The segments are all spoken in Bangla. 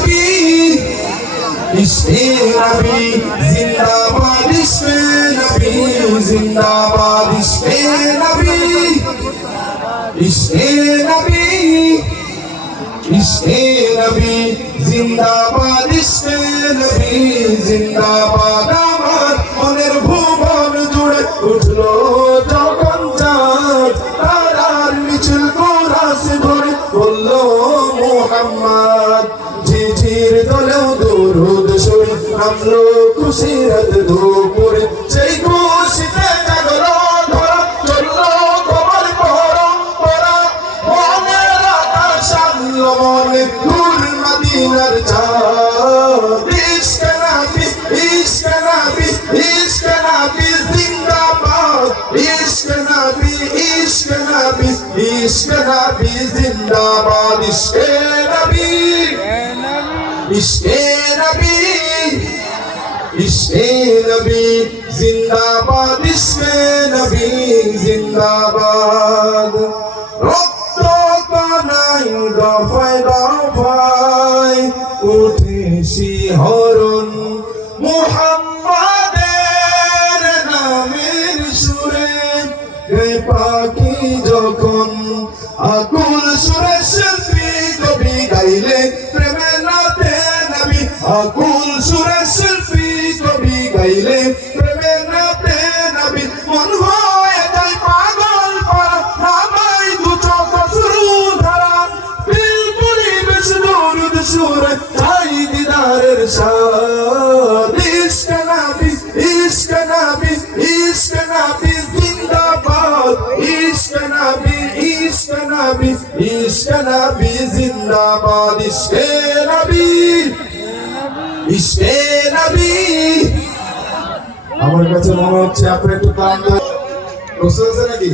নবী ইশকে নবী জিন্দাবাদ ইশকে নবী জিন্দাবাদ ইশকে নবী ইশকে নবী ইশকে নবী জিন্দাবাদ ইশকে নবী জিন্দাবাদ, আমার মনের ভুবন জুড়ে উঠল। ঝিঝির দলেও দরুদ সরে নামলো খুশিরত দুপুরে। সেই খুশিতে জাগলো জিন্দাবাদ। নবী ইশকে নবী ইশকে নবী, জিন্দাবাদ ইশকে নবী, জিন্দাবাদ। রক্ত কানাই দফায় দফায় উঠে শিহরণ মুহাম্মাদের নামের সুরে, রে পাখি যখন আকুল সুরে আকুল সুরে শিল্পী কবি গাইলে প্রেমে নাতে নবী মন হয়ে যায় পাগল পারা নামাই দু চোখ শুরু ধারা। দিল পরিবেশ দরুদ সুরে। চাই দিদারের সাথ ইশক নবী ইশক নবী ইশক নবী, জিন্দাবাদ। ইশক নবী ইশক নবী ইশক নবী, জিন্দাবাদ। ইশকে নবী। নবী। আমার কাছে মনে হচ্ছে আপনি একটু নাকি?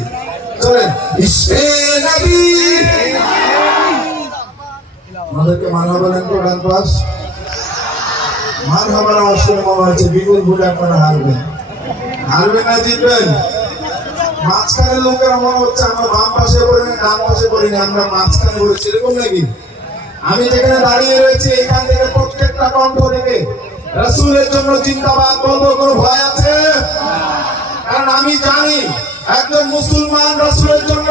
চলেন। আমাদেরকে মানা বলেন তো ডান পাশ? মান হবার আমার মনে হচ্ছে বিপুল ভুলে আপনারা হারবেন। হারবেন না, জিতবেন। মাঝখানে লোকেরা মনে হচ্ছে আমরা বাম পাশে পড়িনি, ডান পাশে পড়িনি, আমরা মাঝখানে পড়েছি। এরকম নাকি? আমি যেখানে দাঁড়িয়ে রয়েছি প্রত্যেকটা কণ্ঠ থেকে রাসূলের জন্য চিন্তা বলব, কোনো ভয় আছে? কারণ আমি জানি একজন মুসলমান রাসূলের জন্য